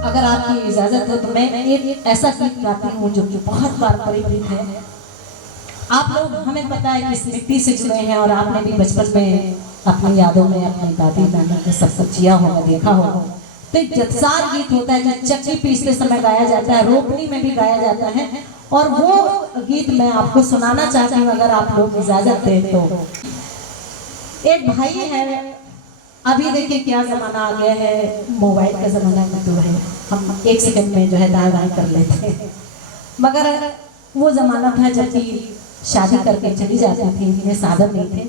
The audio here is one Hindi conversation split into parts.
अगर आपकी इजाजत हो तो मैं एक ऐसा गीत गाती हूँ जो बहुत बार परिचित है। आप लोग, हमें पता है कि इस मिट्टी से जुड़े हैं और आपने भी बचपन में अपनी यादों में अपनी दादी नानी को सब कुछ जिया होगा, देखा होगा। तो एक जत्सार गीत होता है जो चक्की पीसते समय गाया जाता है, रोपनी में भी गाया जाता है, और वो गीत मैं आपको सुनाना चाहती हूँ अगर आप लोग इजाजत दें तो। एक भाई है, अभी देखिए क्या जमाना आ गया है, मोबाइल का जमाना में तो है, हम एक सेकंड में जो है दाएं बाएं कर लेते हैं, मगर वो जमाना था जब भी शादी करके चली जाती थी, इतने साधन नहीं थे।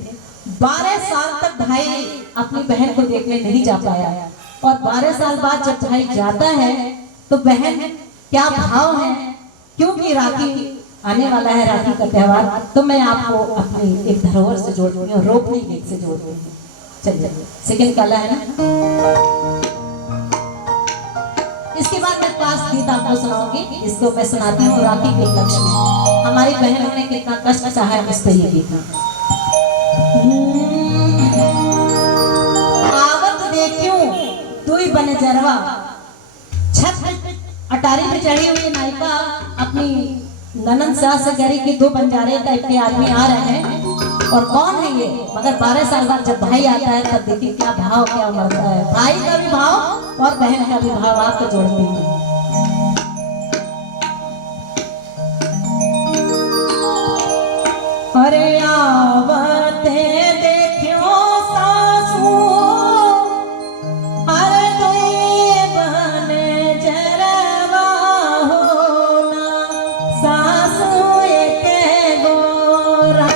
12 साल तक भाई अपनी बहन को देखने नहीं जा पाया, और 12 साल बाद जब भाई जाता है तो बहन क्या भाव है, क्योंकि राखी आने वाला है, राखी का त्योहार, तो मैं आपको अपनी एक धरोहर से जोड़ती हूँ, रोपनी गीत से जोड़ती हूँ। चलिए, सेकंड काला है ना। इसके बाद मैं पास गीत आपको सुनाऊंगी, इसको मैं सुनाती हूँ राखी के उपलक्ष्य में। हमारी बहनों ने कितना कष्ट सहा है, इस पे ये गीत। आवत देखूं तू बन जरवा, छत अटारी पे चढ़ी हुई नायिका अपनी ननंद सास से कह रही कि 2 बंजारे टाइप के आदमी आ रहे हैं, और कौन है ये, मगर 12 साल बाद जब भाई आता है तब देखिए क्या भाव, क्या मरता है, भाई का भी भाव और बहन का भी भाव आपको जोड़ती है। अरे आवते देखियो सासू, अरे दुई बन जरवा होना, सासू एक गोरा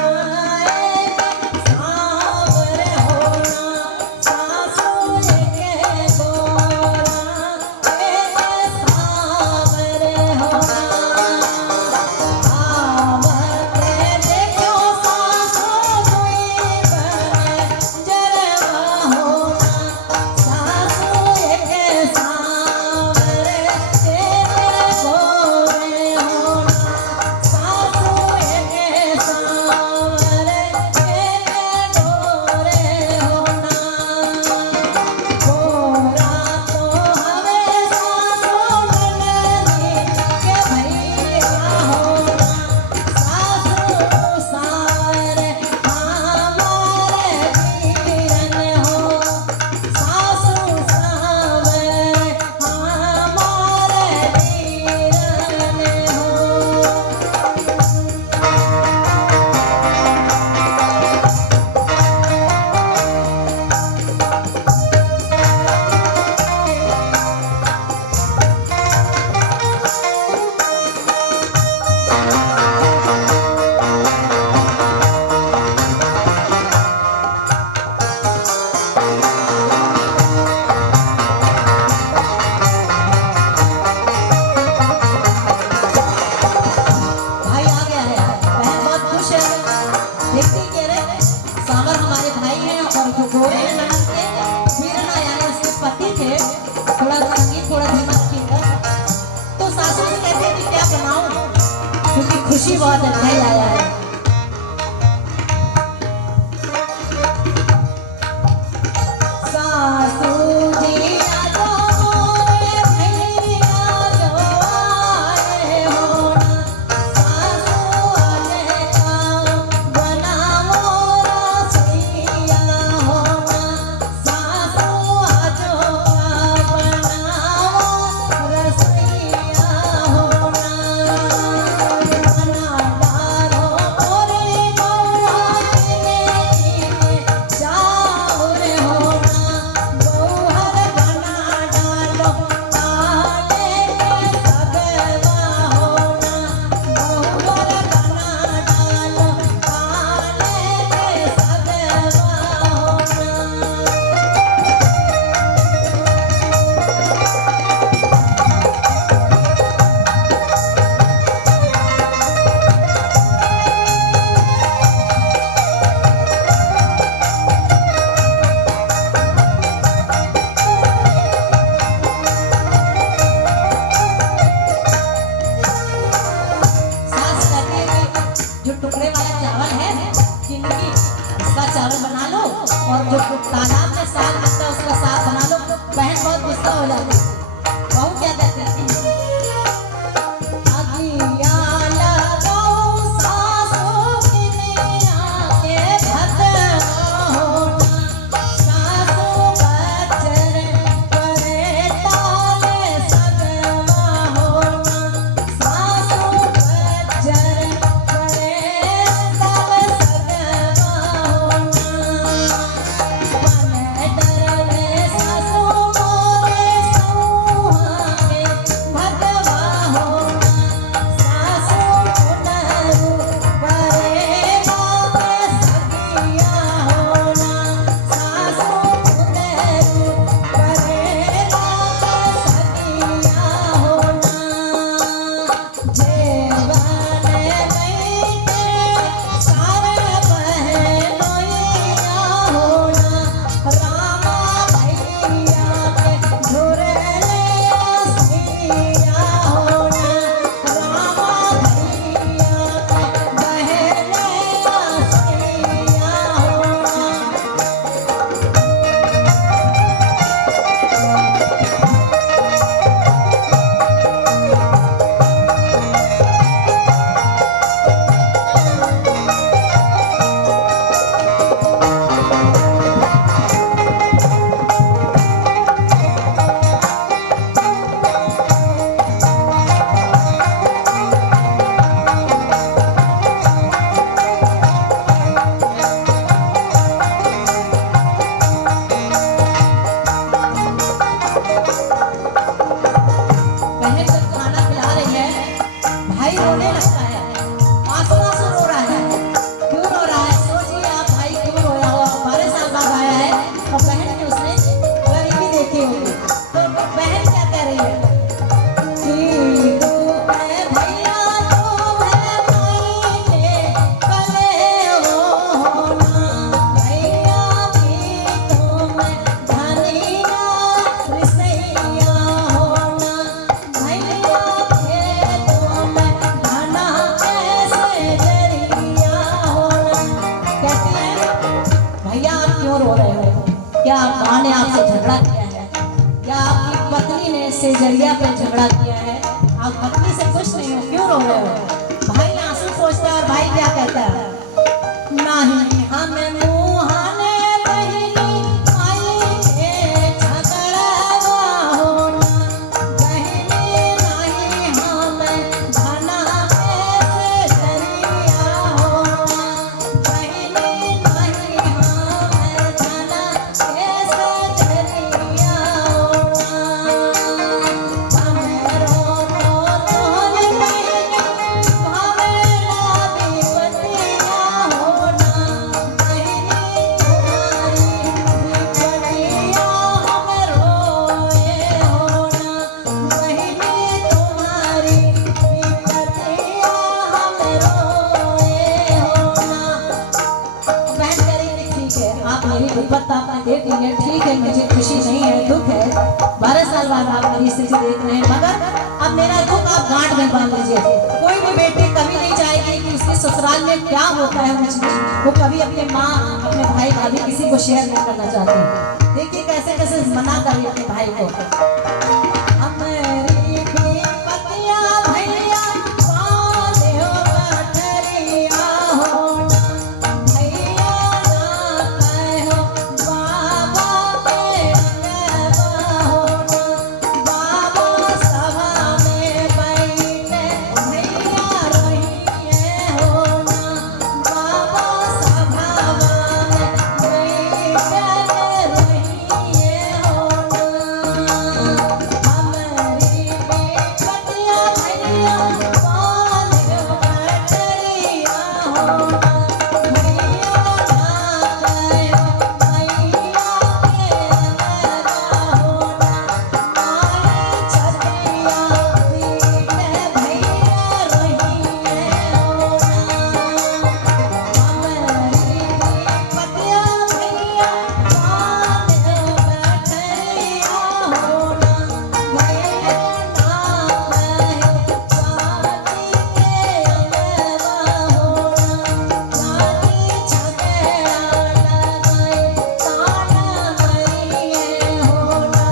खुशी बहुत है, भाई आया है। माँ ने आपसे झगड़ा किया है या आपकी पत्नी ने सेजरिया पे झगड़ा किया है, आप पत्नी से खुश नहीं हो, क्यों रो रहे हो? भाई आंसू पोंछता है और भाई क्या कहता है? नहीं हमें मुहाने बहिनी आई के झगड़वा होना, बहिनी नहीं हमें धना ऐसे जरिया होना, बहिनी नहीं हमें धना ऐसे जरिया होना। हमें रो तोहरे बहिनी भावेला विपतिया होना, बहिनी तुम्हारी विपतिया हम रोए होना, बहिनी तुम्हारी विपतिया हम रोए होना। बहन करेगी ठीक है, आप मेरी विपत आपने देख ली है, ठीक है, मुझे खुशी नहीं है, दुख है, 12 साल बाद आप मेरी स्थिति देख रहे हैं, मगर अब मेरा दुख आप गांठ में बांध लीजिए। कोई भी बेटी कभी नहीं चाहेगी कि उसके ससुराल में क्या होता है मुझे, वो कभी अपने माँ, अपने भाई भाभी किसी को शेयर नहीं करना चाहती। देखिए कैसे कैसे मना कर रही है अपने भाई को। हमारी विपतिया भैया बांधे हो गठरिया होना, भैया ना कहो बाबा के अंगवा होना, बाबा सभा में बैठे भैया रहिए होना, बाबा सभा में बैठे रहिए होना। हमारी विपतिया भैया बांधे हो गठरिया होना, भैया ना कहो भैया के अंगवा होना, मारी छतिया पीटे भैया रहिए होना। हमारी विपतिया भैया बांधे हो गठरिया होना, भैया ना कहो चाची के अंगवा होना, चाची छगड़ा लगाए ताना मरिए होना।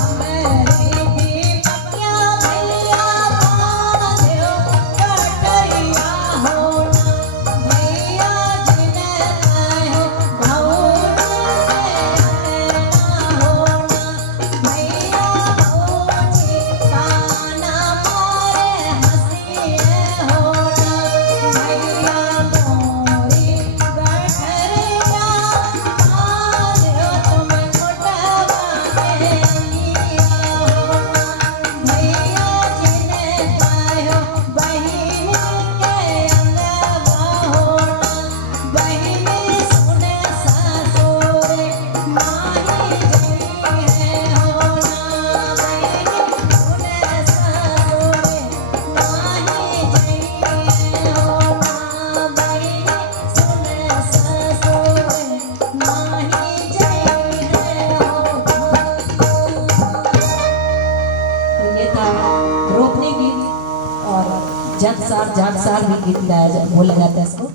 हमारी विपतिया भैया बांधे हो गठरिया होना, भैया जिन्हें कहो भौजी के अंगना होना, भैया भौजी ताना मारे हंसिए होना, भैया मोरी गठरिया बांधे हो तुम मोटवा के अंगिया होना, भैया जिन्हें कहो बहिनी के अंगवा होना, बहिनी सुने ससुरे माही जइहे होना, बहिनी सुने ससुरे माही जइहे होना, बहिनी सुने ससुरे माही जइहे होना। तो ये था रोकने गीत और जग सार जाग सार भी गीत गाया बोला जाता है इसको।